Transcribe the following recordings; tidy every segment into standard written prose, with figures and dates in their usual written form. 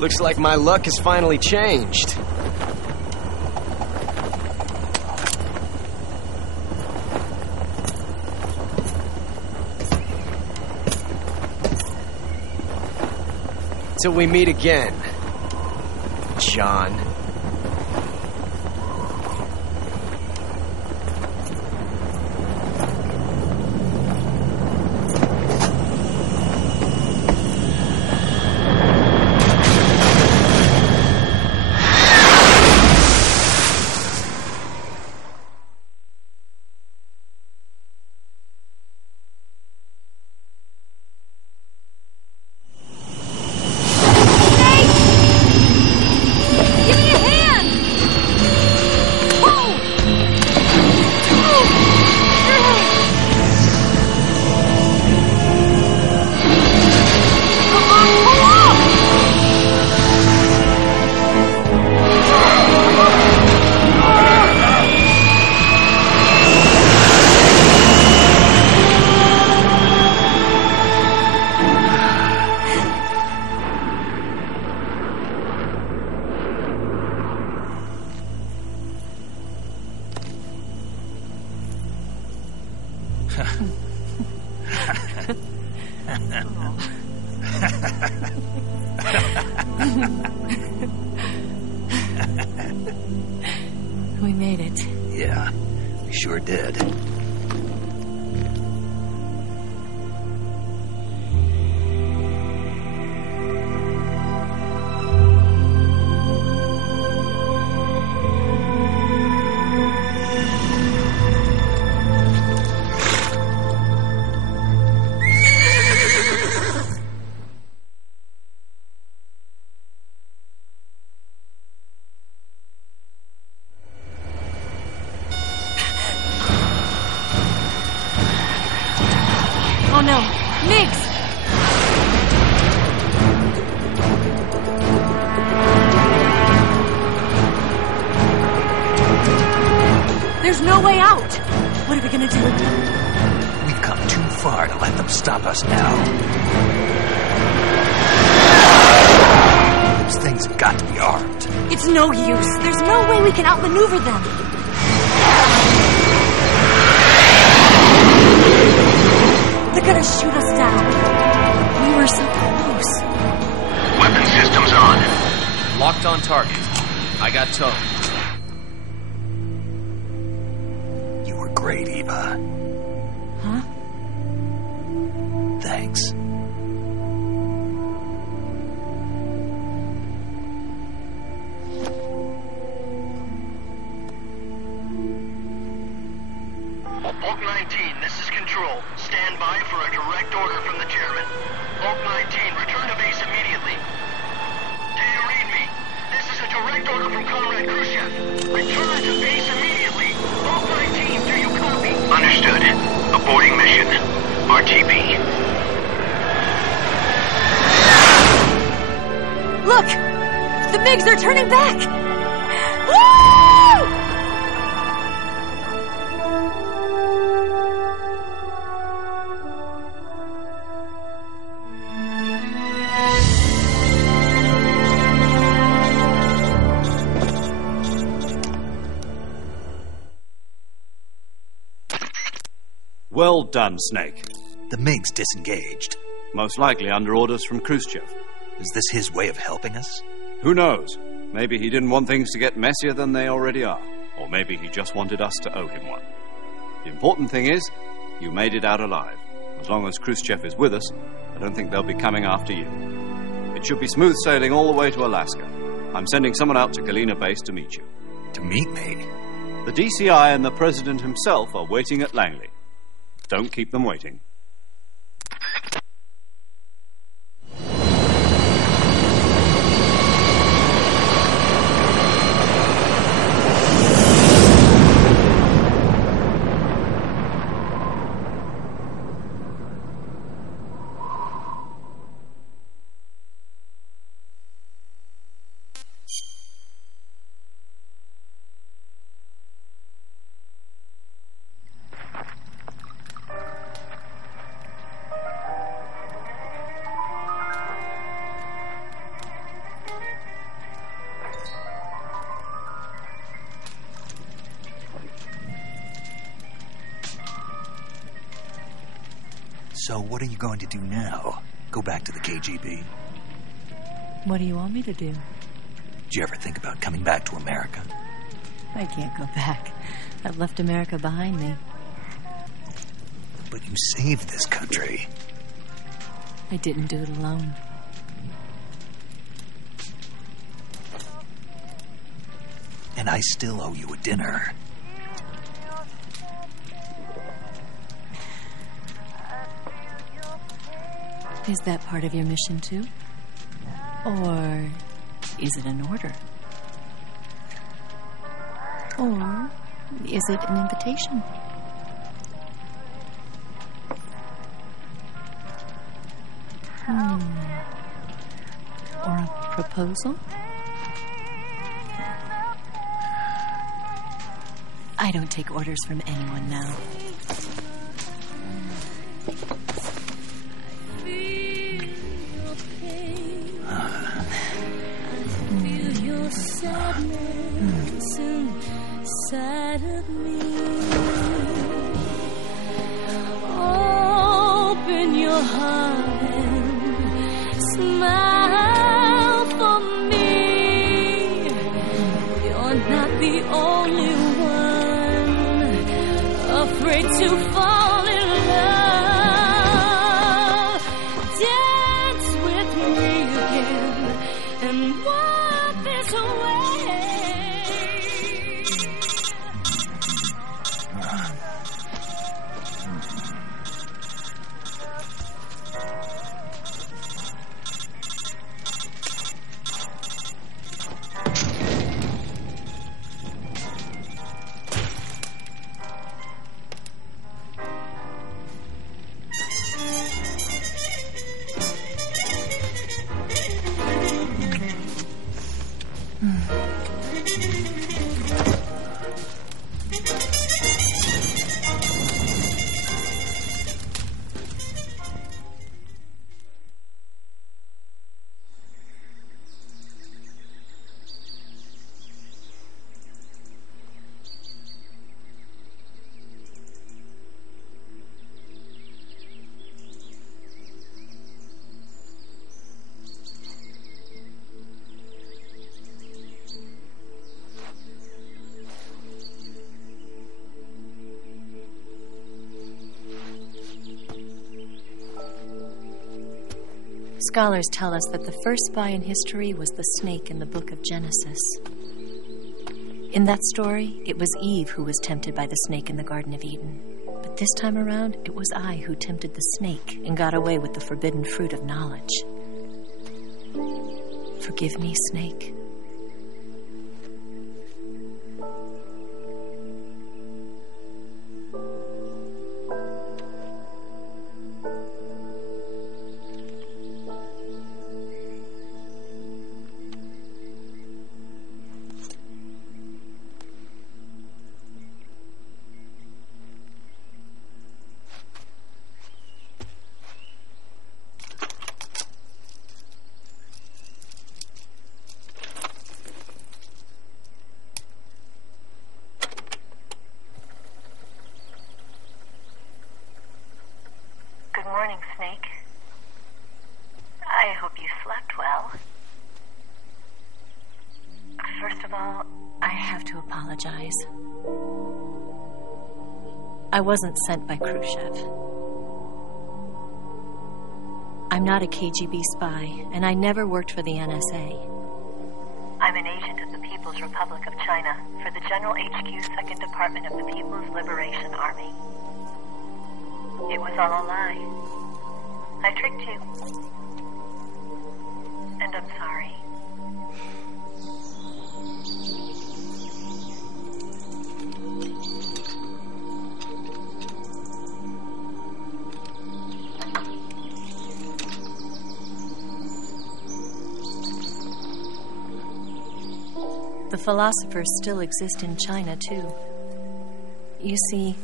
Looks like my luck has finally changed. Till we meet again, John. We made it. Yeah, we sure did. Oh no, Migs! There's no way out! What are we gonna do? We've come too far to let them stop us now. Those things have got to be armed. It's no use. There's no way we can outmaneuver them. They're gonna shoot us down. We were so close. Weapon systems on. Locked on target. I got towed. You were great, Eva. Huh? Thanks. Bulk 19, this is Control. Stand by for a direct order from the chairman. Bulk 19, return to base immediately. Do you read me? This is a direct order from Comrade Khrushchev. Return to base immediately. Bulk 19, do you copy? Understood. Aborting mission. RTB. Look! The MiGs are turning back! Woo! Well done, Snake. The MiGs disengaged. Most likely under orders from Khrushchev. Is this his way of helping us? Who knows? Maybe he didn't want things to get messier than they already are. Or maybe he just wanted us to owe him one. The important thing is, you made it out alive. As long as Khrushchev is with us, I don't think they'll be coming after you. It should be smooth sailing all the way to Alaska. I'm sending someone out to Galena Base to meet you. To meet me? The DCI and the President himself are waiting at Langley. Don't keep them waiting. So what are you going to do now? Go back to the KGB? What do you want me to do? Did you ever think about coming back to America? I can't go back. I've left America behind me. But you saved this country. I didn't do it alone. And I still owe you a dinner. Is that part of your mission, too? Or is it an order? Or is it an invitation? Or a proposal? I don't take orders from anyone now. Inside of me, open your heart and smile for me. You're not the only one afraid to fall in love. Dance with me again and walk this way. Scholars tell us that the first spy in history was the snake in the book of Genesis. In that story, it was Eve who was tempted by the snake in the Garden of Eden. But this time around, it was I who tempted the snake and got away with the forbidden fruit of knowledge. Forgive me, snake. Good morning, Snake. I hope you slept well. First of all, I have to apologize. I wasn't sent by Khrushchev. I'm not a KGB spy, and I never worked for the NSA. I'm an agent of the People's Republic of China for the General HQ 2nd Department of the People's Liberation Army. It was all a lie. I tricked you. And I'm sorry. The philosophers still exist in China, too. You see,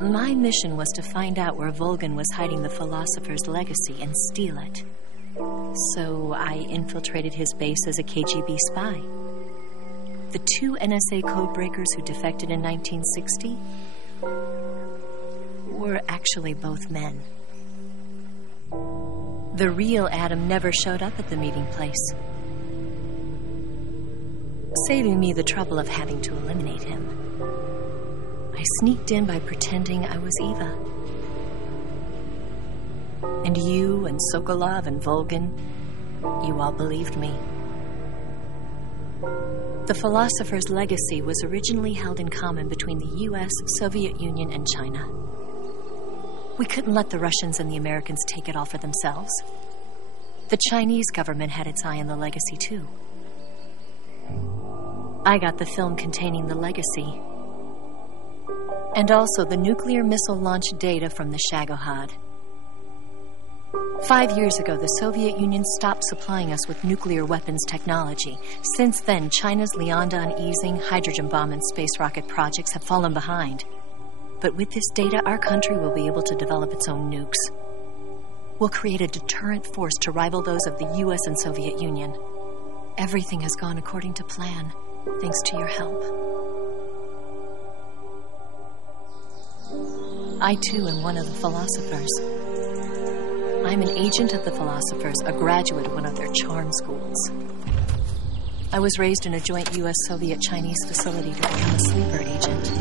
my mission was to find out where Volgan was hiding the philosopher's legacy and steal it. So I infiltrated his base as a KGB spy. The 2 NSA codebreakers who defected in 1960 were actually both men. The real Adam never showed up at the meeting place, saving me the trouble of having to eliminate him. I sneaked in by pretending I was Eva. And you and Sokolov and Volgan, you all believed me. The philosopher's legacy was originally held in common between the US, Soviet Union, and China. We couldn't let the Russians and the Americans take it all for themselves. The Chinese government had its eye on the legacy, too. I got the film containing the legacy, and also the nuclear missile launch data from the Shagohod. 5 years ago, the Soviet Union stopped supplying us with nuclear weapons technology. Since then, China's Liaodong easing, hydrogen bomb, and space rocket projects have fallen behind. But with this data, our country will be able to develop its own nukes. We'll create a deterrent force to rival those of the US and Soviet Union. Everything has gone according to plan, thanks to your help. I, too, am one of the philosophers. I'm an agent of the philosophers, a graduate of one of their charm schools. I was raised in a joint US-Soviet-Chinese facility to become a sleeper agent.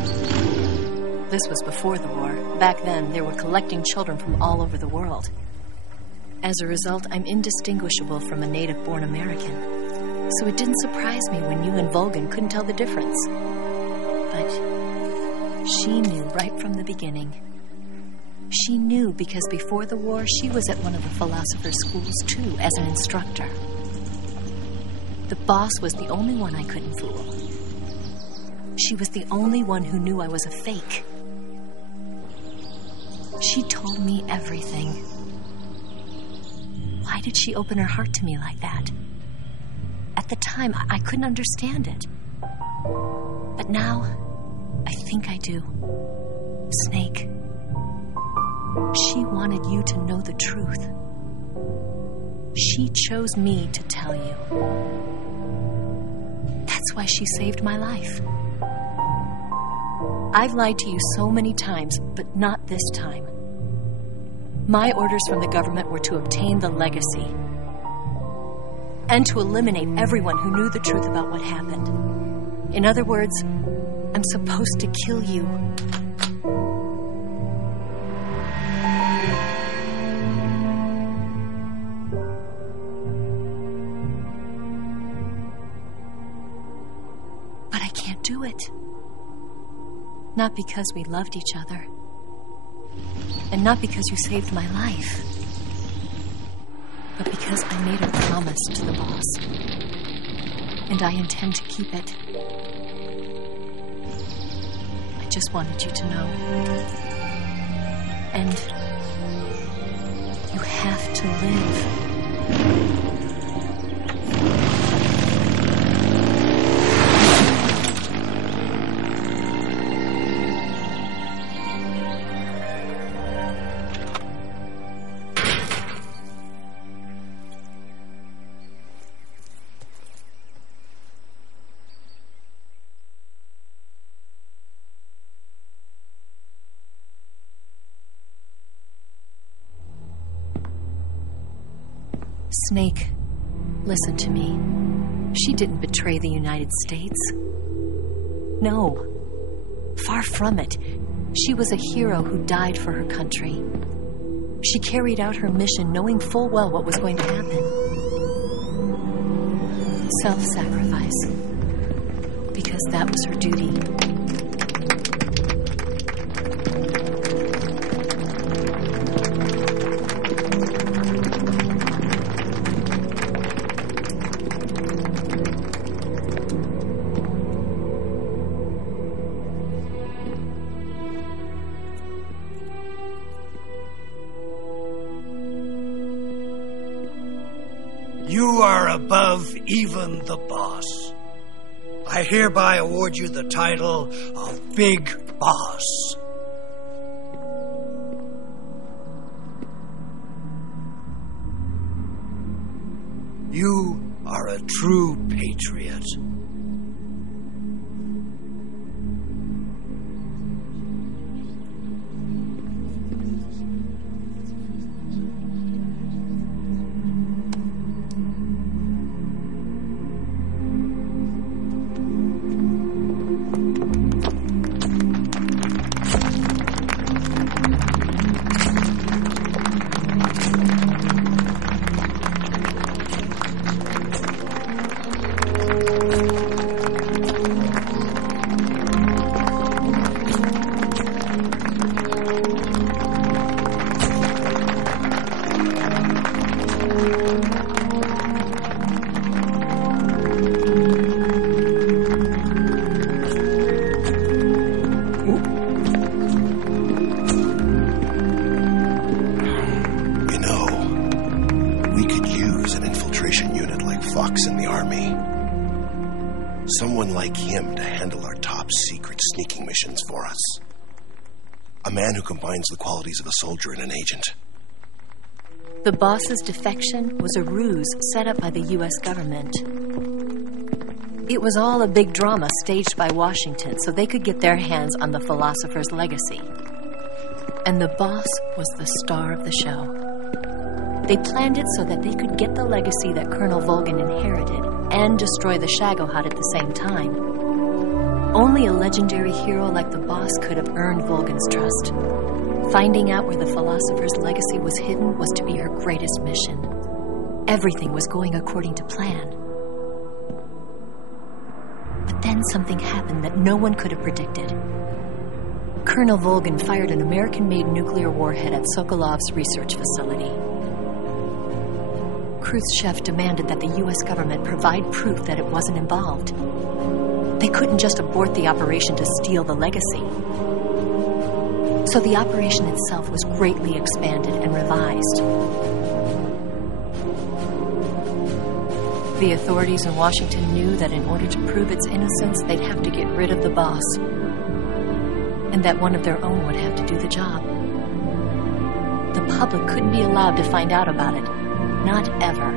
This was before the war. Back then, they were collecting children from all over the world. As a result, I'm indistinguishable from a native-born American. So it didn't surprise me when you and Volgan couldn't tell the difference. But she knew right from the beginning. She knew because before the war, she was at one of the philosopher's schools, too, as an instructor. The boss was the only one I couldn't fool. She was the only one who knew I was a fake. She told me everything. Why did she open her heart to me like that? At the time, I couldn't understand it. But now, I think I do. Snake, she wanted you to know the truth. She chose me to tell you. That's why she saved my life. I've lied to you so many times, but not this time. My orders from the government were to obtain the legacy and to eliminate everyone who knew the truth about what happened. In other words, I'm supposed to kill you. But I can't do it. Not because we loved each other. And not because you saved my life. But because I made a promise to the boss. And I intend to keep it. I just wanted you to know. And you have to live. Snake, listen to me. She didn't betray the United States. No. Far from it. She was a hero who died for her country. She carried out her mission knowing full well what was going to happen. Self-sacrifice. Because that was her duty. You are above even the boss. I hereby award you the title of Big Boss. You are a true patriot. army. Someone like him to handle our top secret sneaking missions for us. A man who combines the qualities of a soldier and an agent. The boss's defection was a ruse set up by the U.S. government. It was all a big drama staged by Washington so they could get their hands on the philosopher's legacy. And the boss was the star of the show. They planned it so that they could get the legacy that Colonel Volgan inherited and destroy the Shagohod at the same time. Only a legendary hero like the boss could have earned Volgan's trust. Finding out where the philosopher's legacy was hidden was to be her greatest mission. Everything was going according to plan. But then something happened that no one could have predicted. Colonel Volgan fired an American-made nuclear warhead at Sokolov's research facility. Khrushchev demanded that the U.S. government provide proof that it wasn't involved. They couldn't just abort the operation to steal the legacy. So the operation itself was greatly expanded and revised. The authorities in Washington knew that in order to prove its innocence, they'd have to get rid of the boss, and that one of their own would have to do the job. The public couldn't be allowed to find out about it. Not ever.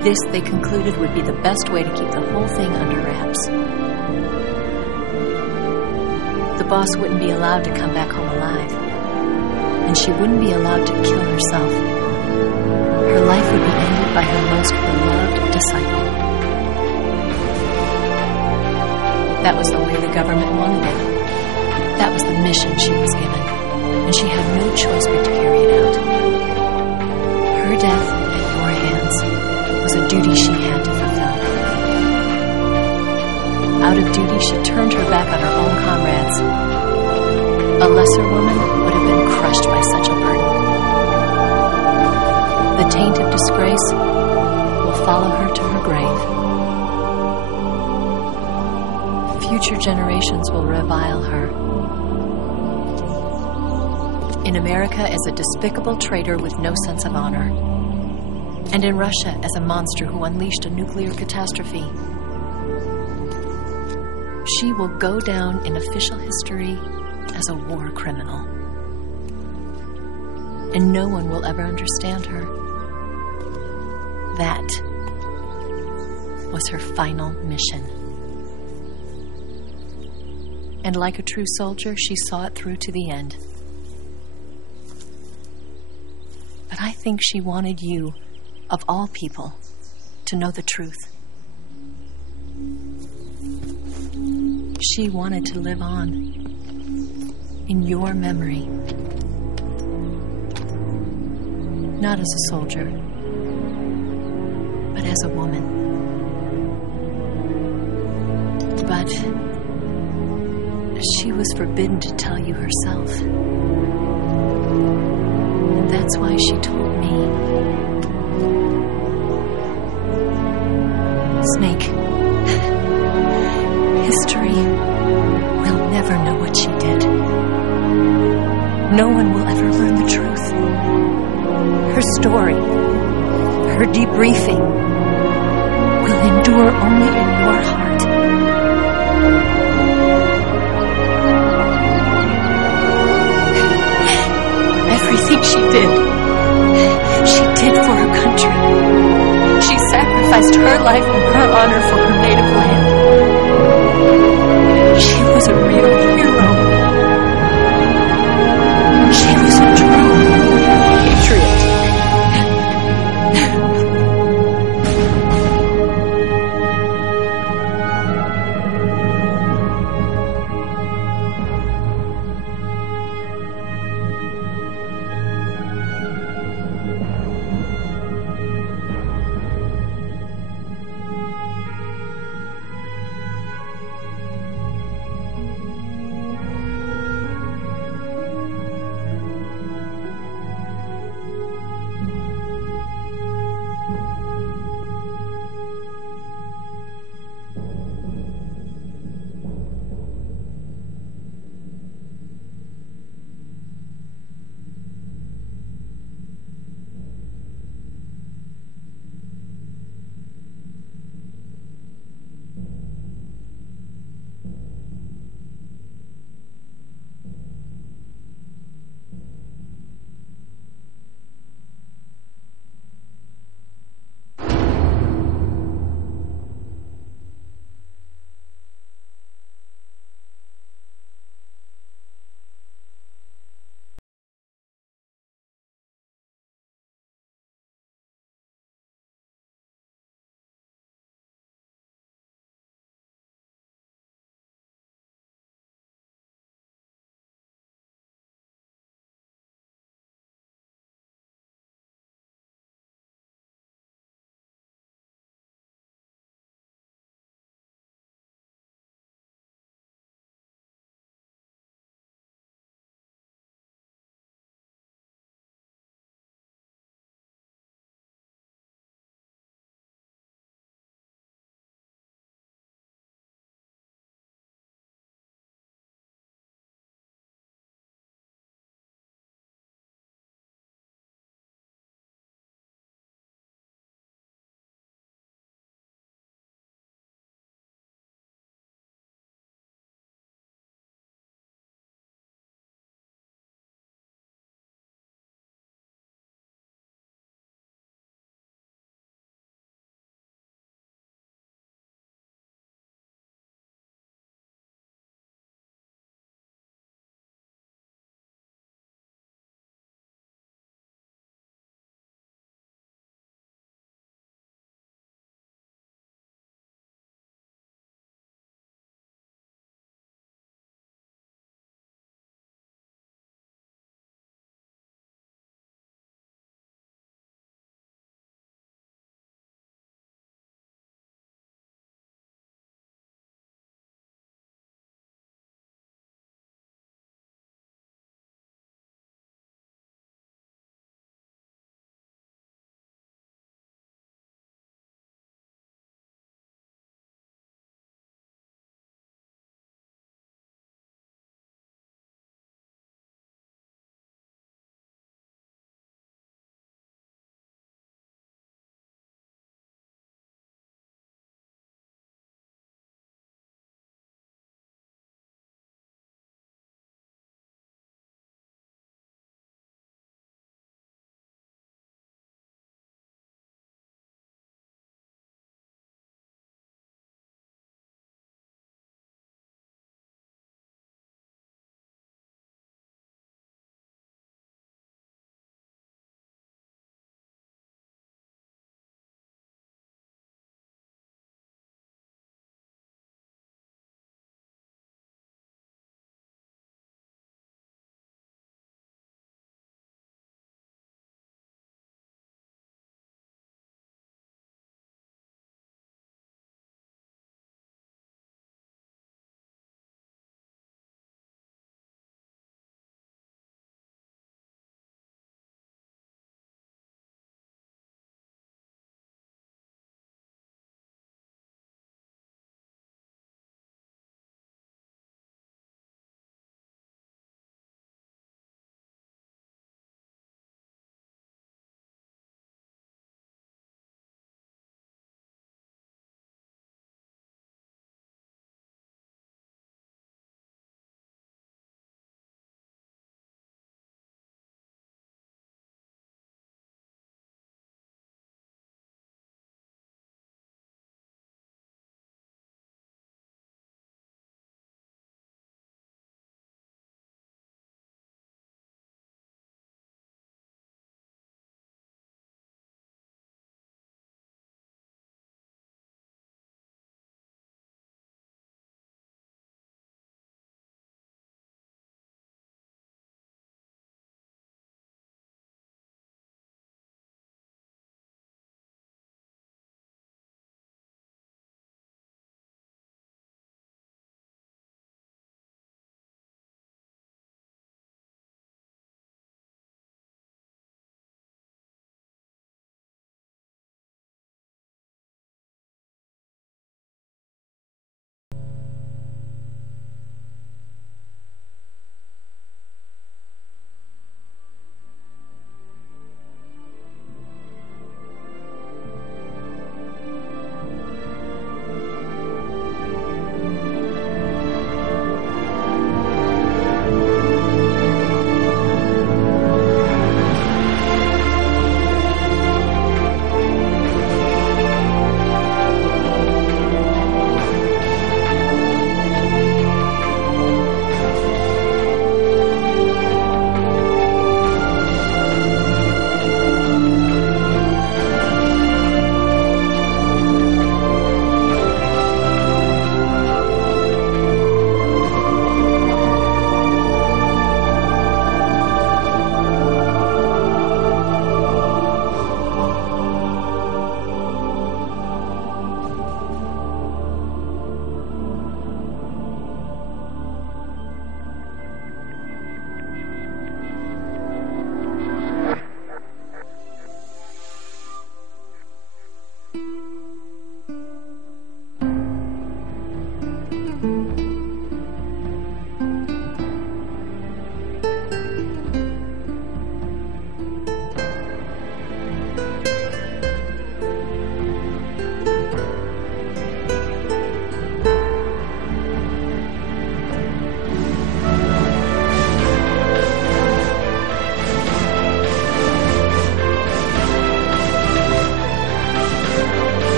This, they concluded, would be the best way to keep the whole thing under wraps. The boss wouldn't be allowed to come back home alive, and she wouldn't be allowed to kill herself. Her life would be ended by her most beloved disciple. That was the way the government wanted it. That was the mission she was given, and she had no choice but to carry it out. Her death at your hands was a duty she had to fulfill. Out of duty, she turned her back on her own comrades. A lesser woman would have been crushed by such a burden. The taint of disgrace will follow her to her grave. Future generations will revile her. In America as a despicable traitor with no sense of honor. And in Russia as a monster who unleashed a nuclear catastrophe. She will go down in official history as a war criminal. And no one will ever understand her. That was her final mission. And like a true soldier, she saw it through to the end. But I think she wanted you, of all people, to know the truth. She wanted to live on in your memory. Not as a soldier, but as a woman. But she was forbidden to tell you herself. And that's why she told me. Snake, history will never know what she did. No one will ever learn the truth. Her story, her debriefing, will endure only in your heart. Everything she did for her country. She sacrificed her life and her honor for her native land. She was a real hero. She was a true patriot.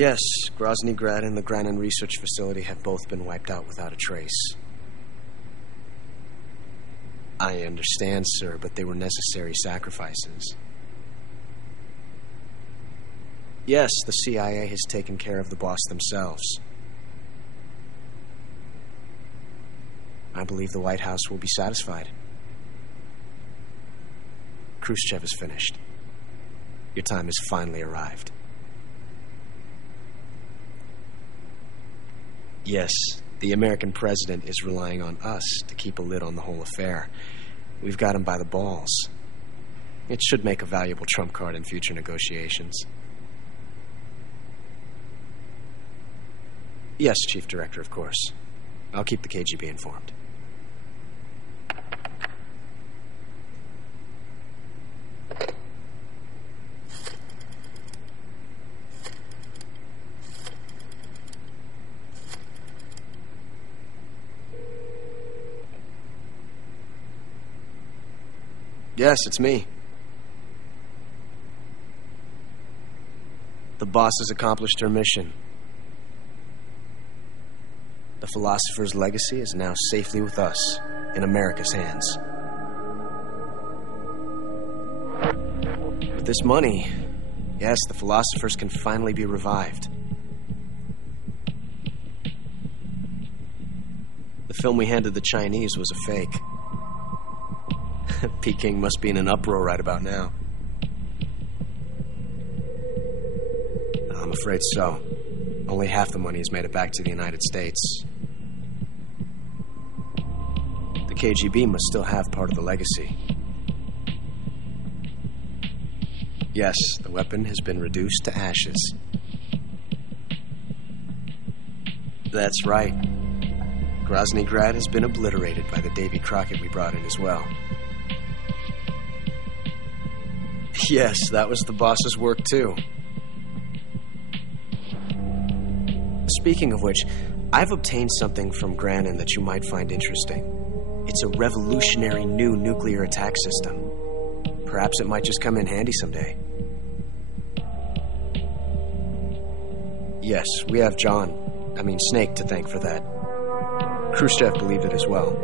Yes, Grozny Grad and the Granin Research Facility have both been wiped out without a trace. I understand, sir, but they were necessary sacrifices. Yes, the CIA has taken care of the boss themselves. I believe the White House will be satisfied. Khrushchev is finished. Your time has finally arrived. Yes, the American president is relying on us to keep a lid on the whole affair. We've got him by the balls. It should make a valuable trump card in future negotiations. Yes, Chief Director, of course. I'll keep the KGB informed. Yes, it's me. The boss has accomplished her mission. The philosopher's legacy is now safely with us, in America's hands. With this money, yes, the philosophers can finally be revived. The film we handed the Chinese was a fake. Peking must be in an uproar right about now. I'm afraid so. Only half the money has made it back to the United States. The KGB must still have part of the legacy. Yes, the weapon has been reduced to ashes. That's right. Grozny Grad has been obliterated by the Davy Crockett we brought in as well. Yes, that was the boss's work too. Speaking of which, I've obtained something from Granin that you might find interesting. It's a revolutionary new nuclear attack system. Perhaps it might just come in handy someday. Yes, we have Snake to thank for that. Khrushchev believed it as well.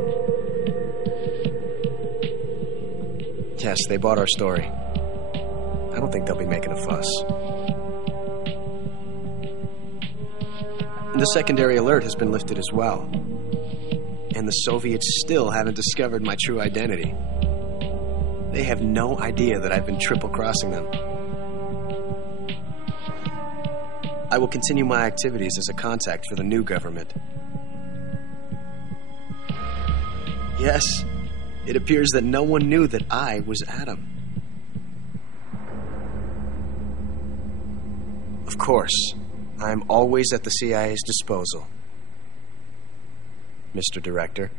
Yes, they bought our story. I don't think they'll be making a fuss. And the secondary alert has been lifted as well. And the Soviets still haven't discovered my true identity. They have no idea that I've been triple-crossing them. I will continue my activities as a contact for the new government. Yes, it appears that no one knew that I was Adam. Of course, I am always at the CIA's disposal, Mr. Director.